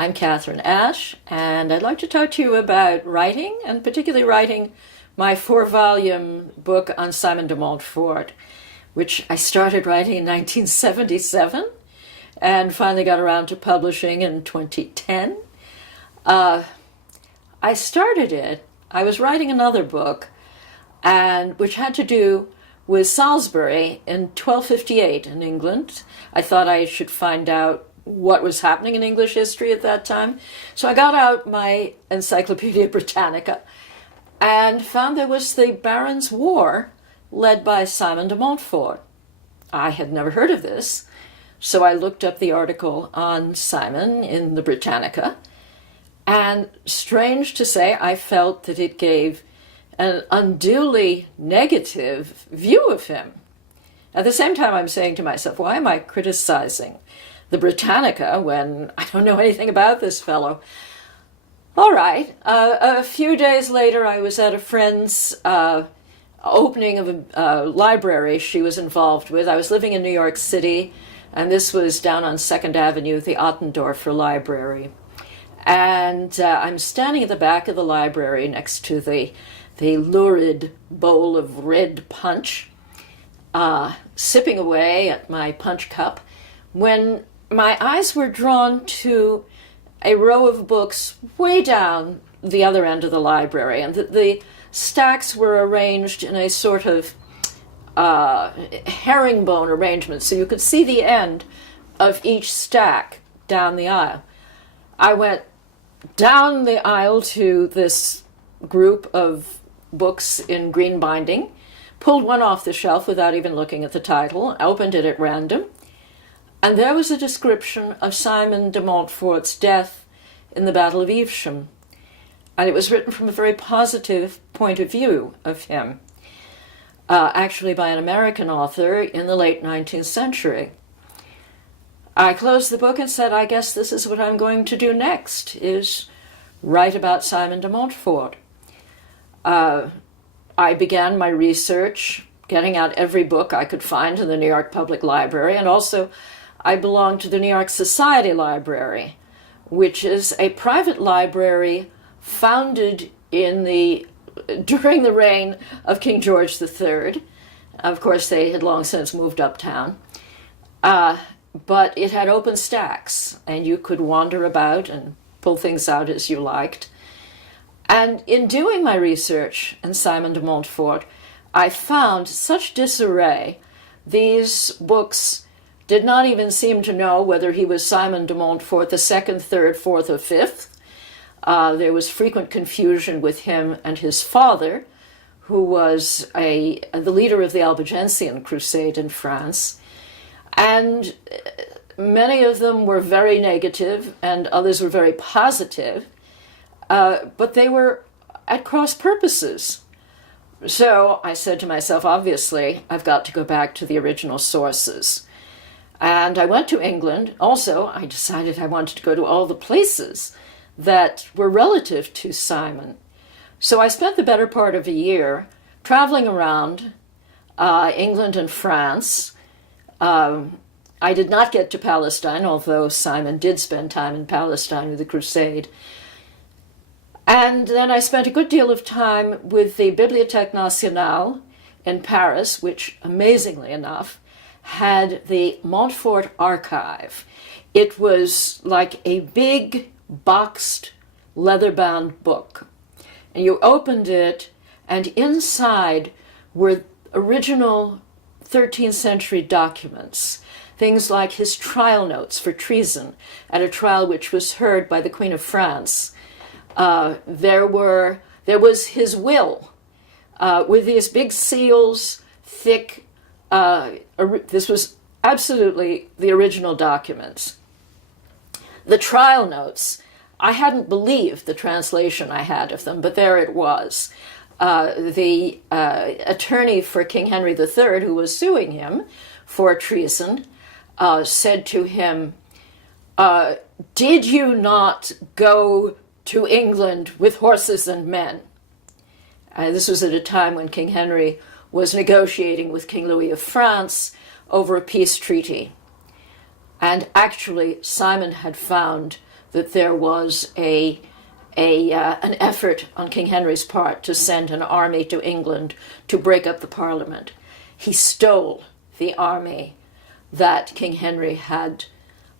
I'm Catherine Ashe, and I'd like to talk to you about writing, and particularly writing my 4-volume book on Simon de Montfort, which I started writing in 1977 and finally got around to publishing in 2010. I started it, I was writing another book, and which had to do with Salisbury in 1258 in England. I thought I should find out what was happening in English history at that time. So I got out my Encyclopedia Britannica and found there was the Barons' War led by Simon de Montfort. I had never heard of this, so I looked up the article on Simon in the Britannica, and strange to say, I felt that it gave an unduly negative view of him. At the same time, I'm saying to myself, why am I criticizing the Britannica when I don't know anything about this fellow? All right. A few days later, I was at a friend's opening of a library she was involved with. I was living in New York City, and this was down on 2nd Avenue, the Ottendorfer Library. And I'm standing at the back of the library next to the lurid bowl of red punch, sipping away at my punch cup, when my eyes were drawn to a row of books way down the other end of the library, and the stacks were arranged in a sort of herringbone arrangement, so you could see the end of each stack down the aisle. I went down the aisle to this group of books in green binding, pulled one off the shelf without even looking at the title, opened it at random, and there was a description of Simon de Montfort's death in the Battle of Evesham. And it was written from a very positive point of view of him, actually by an American author in the late 19th century. I closed the book and said, I guess this is what I'm going to do next, is write about Simon de Montfort. I began my research, getting out every book I could find in the New York Public Library, and also I belonged to the New York Society Library, which is a private library founded during the reign of King George III. Of course, they had long since moved uptown. But it had open stacks, and you could wander about and pull things out as you liked. And in doing my research in Simon de Montfort, I found such disarray. These books did not even seem to know whether he was Simon de Montfort the 2nd, 3rd, 4th, or 5th. There was frequent confusion with him and his father, who was the leader of the Albigensian Crusade in France. And many of them were very negative, and others were very positive, but they were at cross purposes. So I said to myself, obviously, I've got to go back to the original sources. And I went to England. Also, I decided I wanted to go to all the places that were relative to Simon. So I spent the better part of a year traveling around England and France. I did not get to Palestine, although Simon did spend time in Palestine with the Crusade. And then I spent a good deal of time with the Bibliothèque Nationale in Paris, which, amazingly enough, had the Montfort archive. It was like a big boxed leather-bound book. And you opened it, and inside were original 13th century documents, things like his trial notes for treason at a trial which was heard by the Queen of France. There was his will with these big seals, thick. This was absolutely the original documents. The trial notes, I hadn't believed the translation I had of them, but there it was. The attorney for King Henry III, who was suing him for treason, said to him, "Did you not go to England with horses and men?" This was at a time when King Henry was negotiating with King Louis of France over a peace treaty. And actually, Simon had found that there was an effort on King Henry's part to send an army to England to break up the Parliament. He stole the army that King Henry had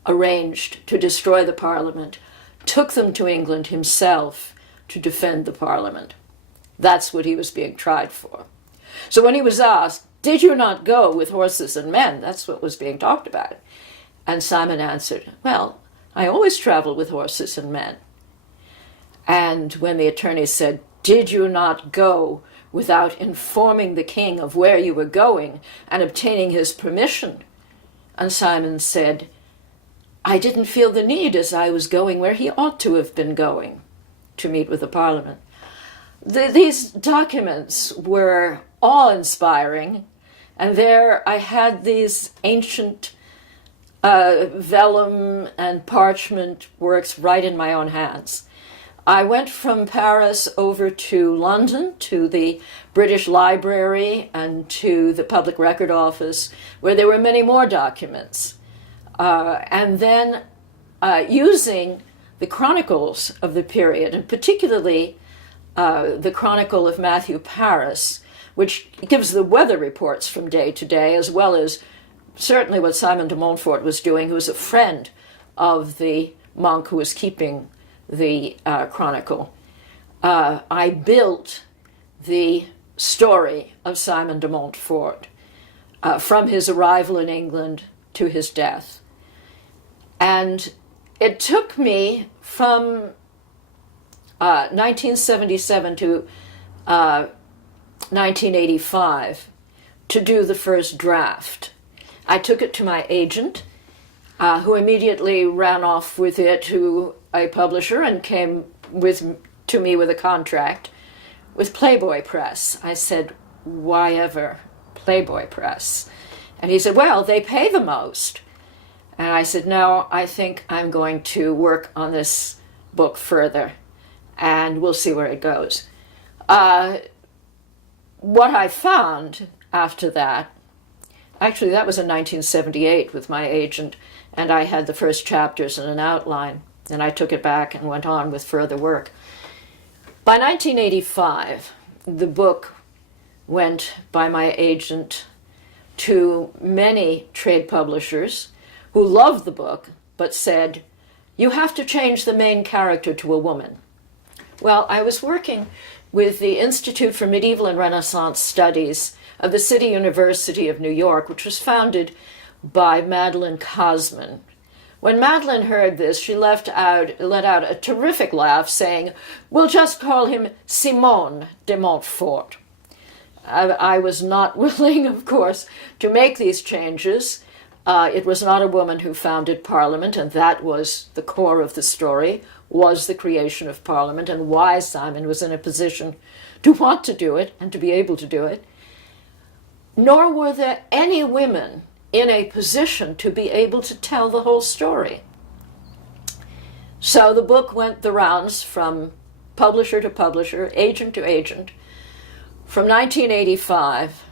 arranged to destroy the Parliament, took them to England himself to defend the Parliament. That's what he was being tried for. So when he was asked, "Did you not go with horses and men?" That's what was being talked about. And Simon answered, "Well, I always travel with horses and men." And when the attorney said, "Did you not go without informing the king of where you were going and obtaining his permission?" And Simon said, "I didn't feel the need, as I was going where he ought to have been going, to meet with the Parliament." These documents were awe-inspiring, and there I had these ancient vellum and parchment works right in my own hands. I went from Paris over to London, to the British Library and to the Public Record Office, where there were many more documents. And then using the chronicles of the period, and particularly the Chronicle of Matthew Paris, which gives the weather reports from day to day, as well as certainly what Simon de Montfort was doing, who was a friend of the monk who was keeping the chronicle. I built the story of Simon de Montfort from his arrival in England to his death. And it took me from 1977 to 1985 to do the first draft. I took it to my agent, who immediately ran off with it to a publisher and came to me with a contract with Playboy Press. I said, "Why ever Playboy Press?" And he said, "Well, they pay the most." And I said, "No, I think I'm going to work on this book further, and we'll see where it goes." What I found after that, actually that was in 1978 with my agent, and I had the first chapters in an outline, and I took it back and went on with further work. By 1985, the book went by my agent to many trade publishers who loved the book but said, "You have to change the main character to a woman." Well, I was working with the Institute for Medieval and Renaissance Studies of the City University of New York, which was founded by Madeline Cosman. When Madeline heard this, she let out a terrific laugh, saying, "We'll just call him Simon de Montfort." I was not willing, of course, to make these changes. It was not a woman who founded Parliament, and that was the core of the story, was the creation of Parliament and why Simon was in a position to want to do it and to be able to do it. Nor were there any women in a position to be able to tell the whole story. So the book went the rounds from publisher to publisher, agent to agent, from 1985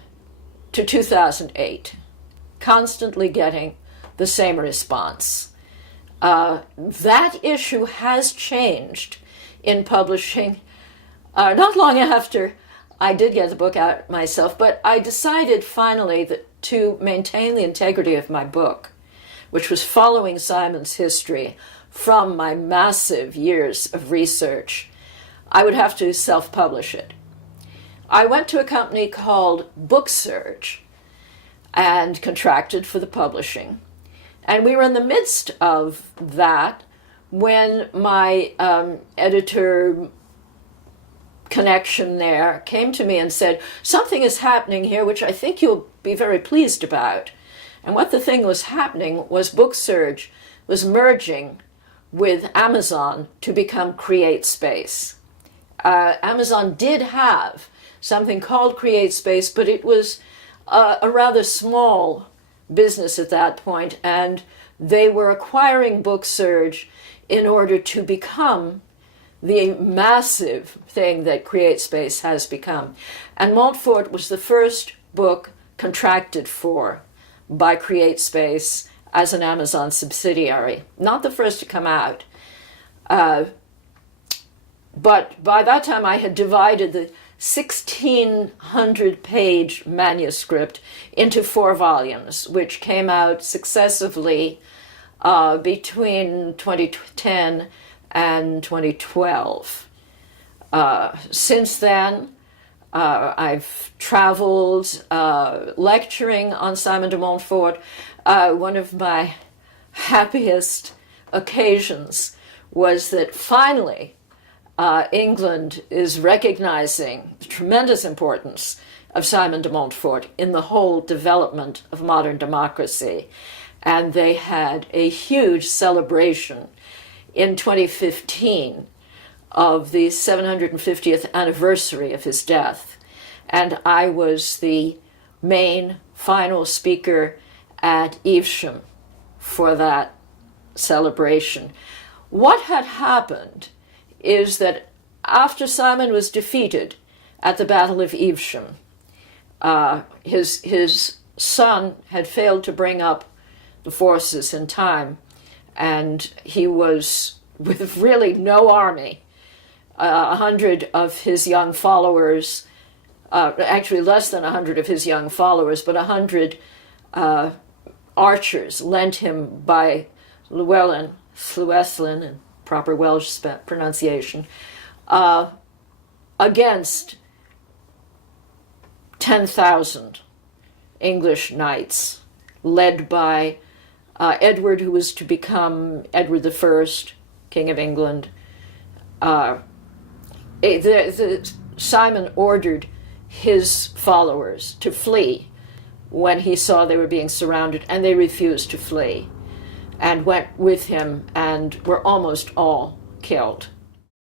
to 2008, constantly getting the same response. That issue has changed in publishing not long after I did get the book out myself, but I decided finally that to maintain the integrity of my book, which was following Simon's history from my massive years of research, I would have to self-publish it. I went to a company called BookSurge and contracted for the publishing. And we were in the midst of that when my editor connection there came to me and said, "Something is happening here which I think you'll be very pleased about." And what the thing was happening was BookSurge was merging with Amazon to become CreateSpace. Amazon did have something called CreateSpace, but it was a rather small business at that point, and they were acquiring BookSurge in order to become the massive thing that CreateSpace has become. And Montfort was the first book contracted for by CreateSpace as an Amazon subsidiary. Not the first to come out, But by that time I had divided the 1,600-page manuscript into 4 volumes, which came out successively between 2010 and 2012. Since then, I've traveled lecturing on Simon de Montfort. One of my happiest occasions was that finally England is recognizing the tremendous importance of Simon de Montfort in the whole development of modern democracy. And they had a huge celebration in 2015 of the 750th anniversary of his death. And I was the main final speaker at Evesham for that celebration. What had happened is that after Simon was defeated at the Battle of Evesham, his son had failed to bring up the forces in time, and he was with really no army. 100 of his young followers, actually less than 100 of his young followers, but 100 archers lent him by Llewellyn, in proper Welsh pronunciation, against 10,000 English knights, led by Edward, who was to become Edward I, King of England. Simon ordered his followers to flee when he saw they were being surrounded, and they refused to flee and went with him and were almost all killed.